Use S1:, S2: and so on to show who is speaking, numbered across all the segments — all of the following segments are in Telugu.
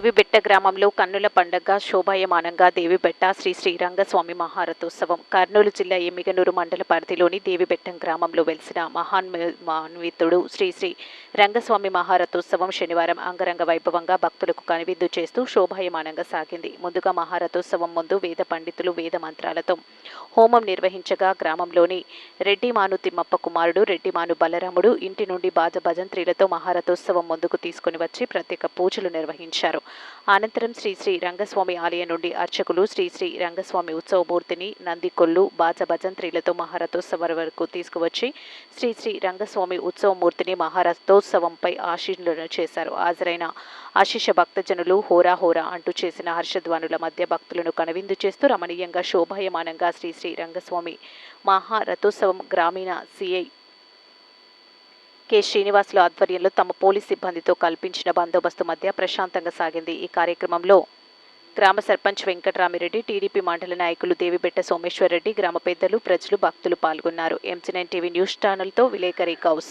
S1: దేవిబెట్ట గ్రామంలో కన్నుల పండగ శోభాయమానంగా దేవిబెట్ట శ్రీ శ్రీరంగస్వామి మహారథోత్సవం. కర్నూలు జిల్లా ఎమ్మిగనూరు మండల పరిధిలోని దేవిబెట్టం గ్రామంలో వెలిసిన మహాన్వితుడు శ్రీ శ్రీ రంగస్వామి మహారథోత్సవం శనివారం అంగరంగ వైభవంగా భక్తులకు కనువిందు చేస్తూ శోభాయమానంగా సాగింది. ముందుగా మహారథోత్సవం ముందు వేద పండితులు వేద మంత్రాలతో హోమం నిర్వహించగా గ్రామంలోని రెడ్డిమాను తిమ్మప్ప కుమారుడు రెడ్డిమాను బలరాముడు ఇంటి నుండి బాజ భజంత్రీలతో మహారథోత్సవం ముందుకు తీసుకుని వచ్చి ప్రత్యేక పూజలు నిర్వహించారు. అనంతరం శ్రీ శ్రీ రంగస్వామి ఆలయం నుండి అర్చకులు శ్రీ శ్రీ రంగస్వామి ఉత్సవమూర్తిని నందికొల్లు బాజ భజంత్రీలతో మహారథోత్సవం వరకు తీసుకువచ్చి శ్రీ శ్రీ రంగస్వామి ఉత్సవమూర్తిని మహారథోత్సవంపై ఆశీర్వదన చేశారు. హాజరైన ఆశిష భక్తజనులు హోరా హోరా అంటూ చేసిన హర్షధ్వానుల మధ్య భక్తులను కనువిందు చేస్తూ రమణీయంగా శోభాయమానంగా శ్రీ శ్రీ రంగస్వామి మహారథోత్సవం గ్రామీణ సిఐ కె శ్రీనివాసులు ఆధ్వర్యంలో తమ పోలీస్ సిబ్బందితో కల్పించిన బందోబస్తు మధ్య ప్రశాంతంగా సాగింది ఈ కార్యక్రమంలో గ్రామ సర్పంచ్ వెంకటరామిరెడ్డి టీడీపీ మండల నాయకులు దేవిబెట్ట సోమేశ్వరరెడ్డి గ్రామ పెద్దలు ప్రజలు భక్తులు పాల్గొన్నారు. ఎంసీ నైన్ టీవీ న్యూస్ ఛానల్తో విలేకరి కౌస్.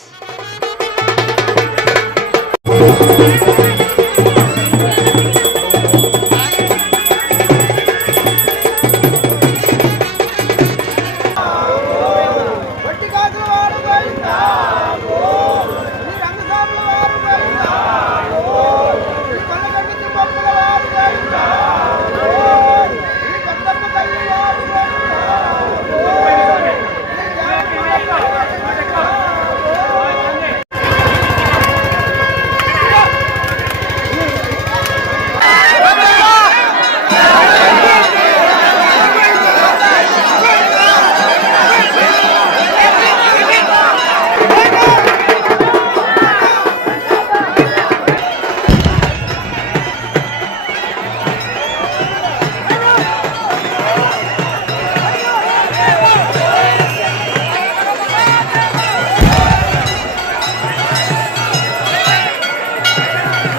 S2: Yeah.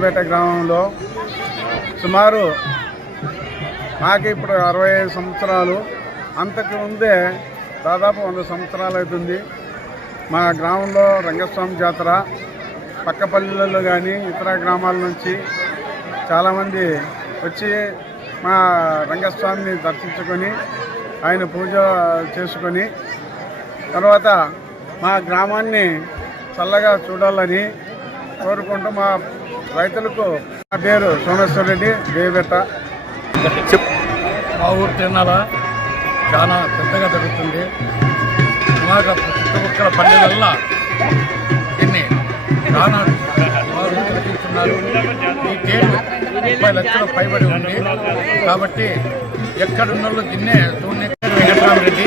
S3: దేవిపేట గ్రామంలో సుమారు నాకు ఇప్పుడు అరవై ఐదు సంవత్సరాలు. అంతకు ముందే దాదాపు వంద సంవత్సరాలు అవుతుంది. మా గ్రామంలో రంగస్వామి జాతర పక్క పల్లెల్లో కానీ ఇతర గ్రామాల నుంచి చాలామంది వచ్చి మా రంగస్వామిని దర్శించుకొని ఆయన పూజ చేసుకొని తర్వాత మా గ్రామాన్ని చల్లగా చూడాలని కోరుకుంటూ మా రైతులకు నా పేరు సోమేశ్వర రెడ్డి దేవిబెట్ట
S4: మా ఊరు తిరణాల చాలా పెద్దగా జరుగుతుంది. సుమారుగా చుట్టుపక్కల పండుగల్లా దీన్ని చాలా వారు తిలకిస్తున్నారు ఈ తేరు ముప్పై లక్షల పైబడి ఉంది. కాబట్టి ఎక్కడున్నోళ్ళు దీన్నే చూడండి వెంకటరామరెడ్డి